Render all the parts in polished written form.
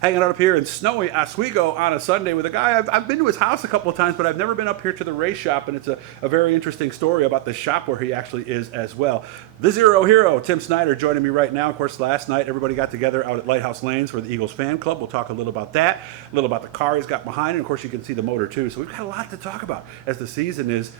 hanging out up here in snowy Oswego on a Sunday with a guy. I've been to his house a couple of times, but I've never been up here to the race shop, and it's a very interesting story about the shop where he actually is as well. The Zero Hero, Tim Snyder, joining me right now. Of course, last night everybody got together out at Lighthouse Lanes for the Eagles fan club. We'll talk a little about that, a little about the car he's got behind, and of course you can see the motor too. So we've got a lot to talk about as the season is,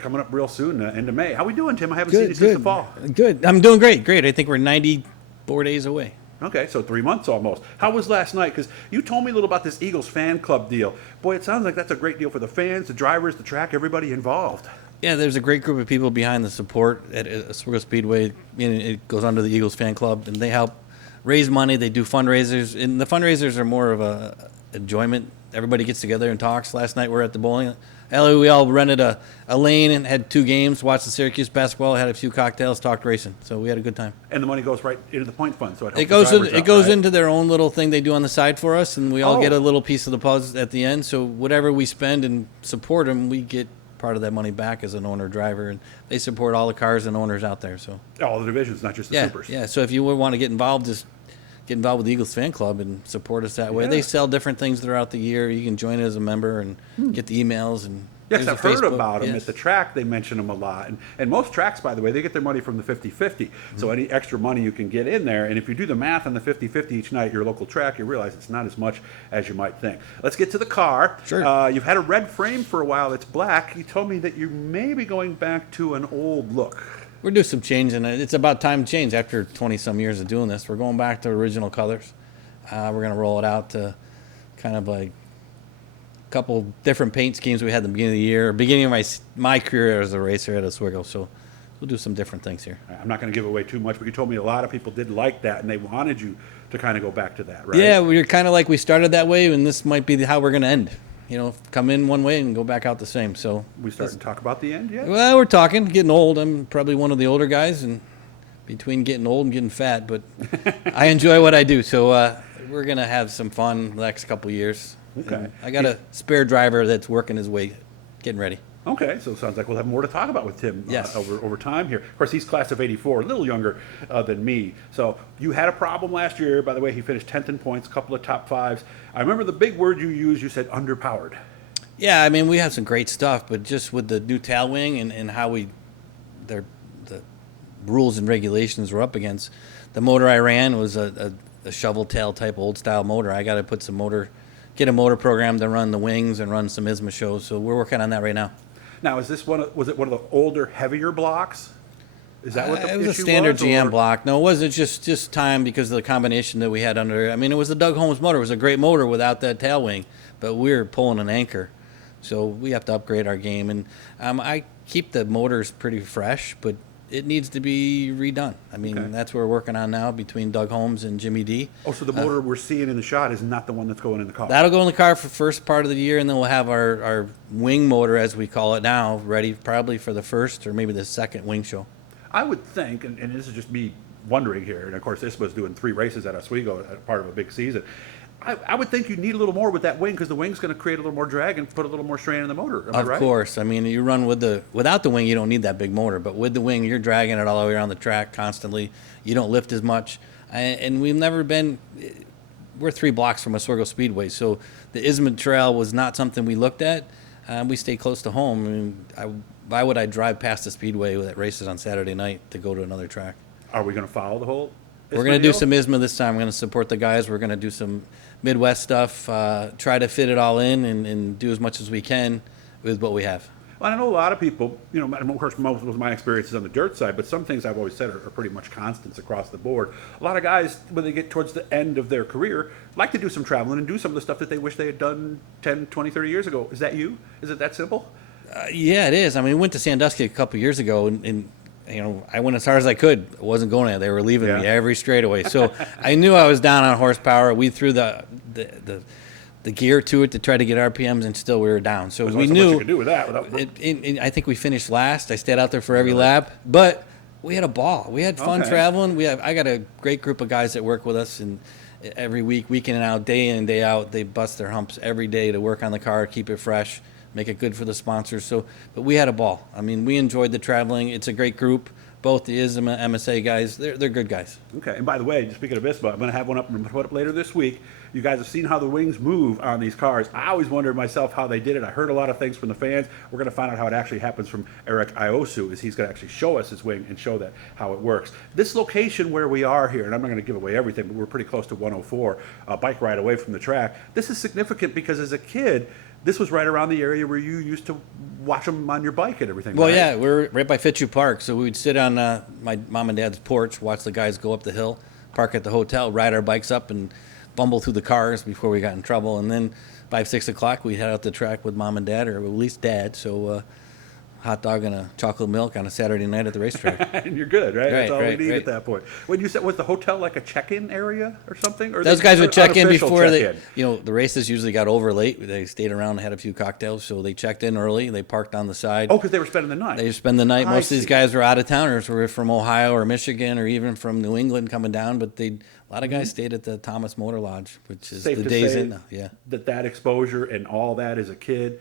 coming up real soon, end of May. How we doing, Tim? I haven't seen you since the fall. Good. I'm doing great. I think we're 94 days away. Okay, so 3 months almost. How was last night? Because you told me a little about this Eagles fan club deal. Boy, it sounds like that's a great deal for the fans, the drivers, the track, everybody involved. Yeah, there's a great group of people behind the support at Oswego Speedway. It goes under the Eagles fan club, and they help raise money. They do fundraisers, and the fundraisers are more of a enjoyment. Everybody gets together and talks. Last night we were at the bowling alley. We all rented a lane and had 2 games, watched the Syracuse basketball, had a few cocktails, talked racing. So we had a good time. And the money goes right into the point fund, so it goes into their own little thing they do on the side for us, and we all get a little piece of the puzzle at the end. So whatever we spend and support them, we get part of that money back as an owner driver, and they support all the cars and owners out there. So all the divisions, not just the supers. Yeah. So if you want to get involved, just get involved with the Eagles fan club and support us that way. They sell different things throughout the year. You can join as a member and get the emails. And yes, I've heard about them at the track. They mention them a lot. And most tracks, by the way, they get their money from the 50-50. So any extra money you can get in there. And if you do the math on the 50-50 each night at your local track, you realize it's not as much as you might think. Let's get to the car. Sure. You've had a red frame for a while that's black. You told me that you may be going back to an old look. We're doing some change, and it's about time to change after 20-some years of doing this. We're going back to original colors. We're going to roll it out to kind of like a couple different paint schemes we had at the beginning of the year, beginning of my career as a racer at Oswego. So we'll do some different things here. I'm not going to give away too much, but you told me a lot of people did like that, and they wanted you to kind of go back to that, right? Yeah, we're kind of like we started that way, and this might be how we're going to end. Come in one way and go back out the same. So we starting to talk about the end yet? Well, we're talking. Getting old. I'm probably one of the older guys, and between getting old and getting fat, but I enjoy what I do. So we're gonna have some fun the next couple of years. Okay. And I got a spare driver that's working his way, getting ready. Okay, so it sounds like we'll have more to talk about with Tim yes. over time here. Of course, he's class of '84, a little younger than me. So you had a problem last year. By the way, he finished 10th in points, a couple of top 5s. I remember the big word you used. You said underpowered. Yeah, I mean, we have some great stuff, but just with the new tail wing and how the rules and regulations we're up against, the motor I ran was a shovel tail type old style motor. I got to put get a motor program to run the wings and run some ISMA shows. So we're working on that right now. Now, was it one of the older, heavier blocks? Is that what the issue was? It was a standard GM block. No, it wasn't just time because of the combination that we had under. I mean, it was the Doug Holmes motor. It was a great motor without that tail wing, but we were pulling an anchor. So we have to upgrade our game. And I keep the motors pretty fresh, but it needs to be redone. I mean, That's what we're working on now between Doug Holmes and Jimmy D. Oh, so the motor we're seeing in the shot is not the one that's going in the car? That'll go in the car for the first part of the year, and then we'll have our wing motor, as we call it now, ready probably for the first or maybe the second wing show. I would think, and this is just me wondering here, and of course ISMA's doing 3 races at Oswego, part of a big season. I would think you need a little more with that wing because the wing's going to create a little more drag and put a little more strain in the motor. Am I right? Of course. I mean, you run without the wing, you don't need that big motor. But with the wing, you're dragging it all the way around the track constantly. You don't lift as much. And we've never been – we're 3 blocks from Oswego Speedway. So the ISMA Trail was not something we looked at. We stay close to home. I mean, why would I drive past the Speedway that races on Saturday night to go to another track? Are we going to follow the whole ISMA We're going to do some ISMA this time. We're going to support the guys. We're going to do some Midwest stuff, try to fit it all in and do as much as we can with what we have. Well, I know a lot of people, of course, most of my experience is on the dirt side, but some things I've always said are pretty much constants across the board. A lot of guys, when they get towards the end of their career, like to do some traveling and do some of the stuff that they wish they had done 10, 20, 30 years ago. Is that you? Is it that simple? Yeah, it is. I mean, we went to Sandusky a couple years ago, and I went as hard as I could. I wasn't going there. They were leaving me every straightaway. So I knew I was down on horsepower. We threw the gear to it to try to get RPMs, and still we were down. So we knew. Much you could do with that. I think we finished last. I stayed out there for every lap, but we had a ball. We had fun traveling. I got a great group of guys that work with us, and every week in and out, day in and day out, they bust their humps every day to work on the car, keep it fresh, make it good for the sponsors. But we had a ball. I mean, we enjoyed the traveling. It's a great group, both the ISMA, MSA guys. They're good guys. Okay, and by the way, speaking of ISMA, I'm going to have one up and put up later this week. You guys have seen how the wings move on these cars. I always wondered myself how they did it. I heard a lot of things from the fans. We're going to find out how it actually happens from Eric Iosu, is he's going to actually show us his wing and show that how it works. This location where we are here, and I'm not going to give away everything, but we're pretty close to 104, a bike ride away from the track. This is significant because as a kid, this was right around the area where you used to watch them on your bike and everything. Well, right? yeah, we're right by Fitzhugh Park, so we would sit on my mom and dad's porch, watch the guys go up the hill, park at the hotel, ride our bikes up, and fumble through the cars before we got in trouble. And then by 6 o'clock, we'd head out the track with mom and dad, or at least dad. So hot dog and a chocolate milk on a Saturday night at the racetrack. And you're good, right? That's all we need right. at that point. When you said, was the hotel like a check-in area or something? Or Those guys would check in unofficial before check-in? the races usually got over late. They stayed around and had a few cocktails, so they checked in early. They parked on the side. Oh, because they were spending the night. They spend the night. I Most of these see. guys were out of towners, were from Ohio or Michigan or even from New England coming down, but a lot of guys stayed at the Thomas Motor Lodge, which is Safe the to days say in. Yeah. that exposure and all that as a kid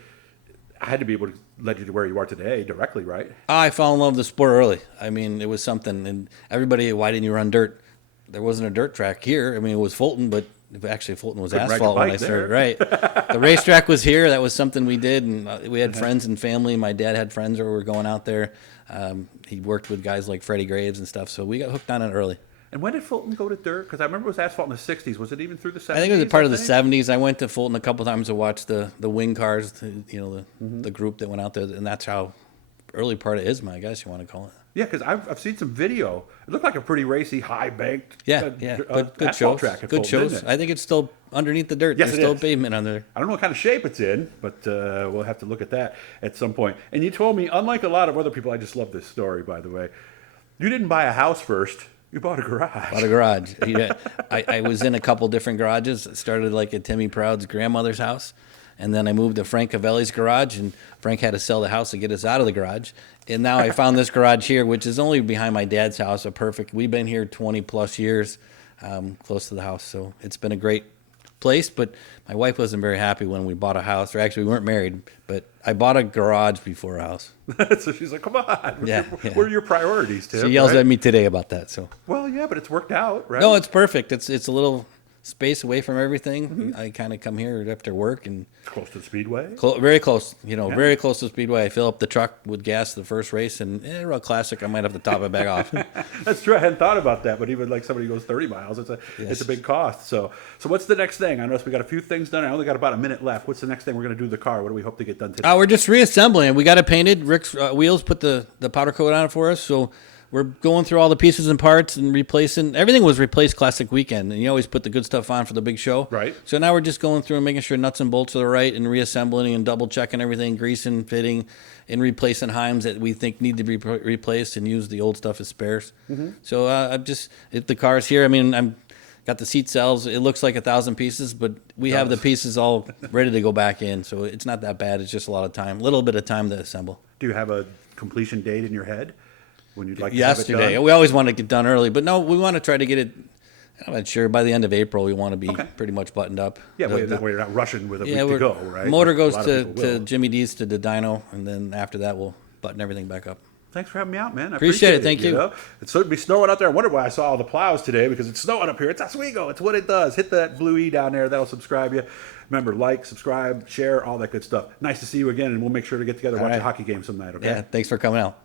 had to be able to lead you to where you are today directly, right? I fell in love with the sport early. I mean, it was something. And everybody, why didn't you run dirt? There wasn't a dirt track here. I mean, it was Fulton, but actually Fulton was Couldn't ride asphalt your when I bike started. there. Right. The racetrack was here. That was something we did. And we had friends and family. My dad had friends that were going out there. He worked with guys like Freddie Graves and stuff. So we got hooked on it early. And when did Fulton go to dirt? Because I remember it was asphalt in the 60s. Was it even through the 70s? I think it was a part of the 70s. I went to Fulton a couple times to watch the wing cars, the group that went out there. And that's how early part of ISMA, I guess you want to call it. Yeah, because I've seen some video. It looked like a pretty racy, high-banked Good asphalt shows. track. at Good Fulton, shows. didn't it? I think it's still underneath the dirt. Yes, There's it still is. pavement under. I don't know what kind of shape it's in, but we'll have to look at that at some point. And you told me, unlike a lot of other people, I just love this story, by the way, you didn't buy a house first. You bought a garage. Bought a garage. Yeah. I was in a couple different garages. It started like at Timmy Proud's grandmother's house. And then I moved to Frank Cavelli's garage, and Frank had to sell the house to get us out of the garage. And now I found this garage here, which is only behind my dad's house, we've been here 20 plus years, close to the house. So it's been a great place, but my wife wasn't very happy when we bought a house, or actually we weren't married, but I bought a garage before a house. So she's like, come on. What are your priorities, Tim? She yells right? at me today about that. So Well, yeah, but it's worked out, right? no, it's perfect. It's a little space away from everything. I kind of come here after work and Close to the speedway. very close, very close to Speedway. I fill up the truck with gas the first race, and real classic. I might have to top it back off. That's true. I hadn't thought about that, but even like somebody who goes 30 miles, it's a big cost. So what's the next thing? I noticed we got a few things done. I only got about a minute left. What's the next thing we're going to do to the car? What do we hope to get done today? We're just reassembling it. We got it painted. Rick's Wheels put the powder coat on it for us, so we're going through all the pieces and parts and replacing. Everything was replaced Classic Weekend, and you always put the good stuff on for the big show. Right. So now we're just going through and making sure nuts and bolts are right and reassembling and double checking everything, greasing, fitting, and replacing heims that we think need to be replaced and use the old stuff as spares. So if the car's here, I mean, I'm got the seat cells. It looks like 1,000 pieces, but we have the pieces all ready to go back in. So it's not that bad. It's just a lot of time, a little bit of time to assemble. Do you have a completion date in your head when you'd like to have it Yesterday, done? we always want to get done early, but no, we want to try to get it. I'm not sure by the end of April. We want to be pretty much buttoned up. Yeah, that way you're not rushing with a week to we're- go, right? Motor A goes lot of to people will. Jimmy D's to the dyno, and then after that we'll button everything back up. Thanks for having me out, man. I Appreciate it. it. Thank you. Know? It's supposed to be snowing out there. I wondered why I saw all the plows today, because it's snowing up here. It's Oswego. It's what it does. Hit that blue E down there. That'll subscribe you. Remember, like, subscribe, share, all that good stuff. Nice to see you again, and we'll make sure to get together and watch right. a hockey game some night, okay? Yeah, thanks for coming out.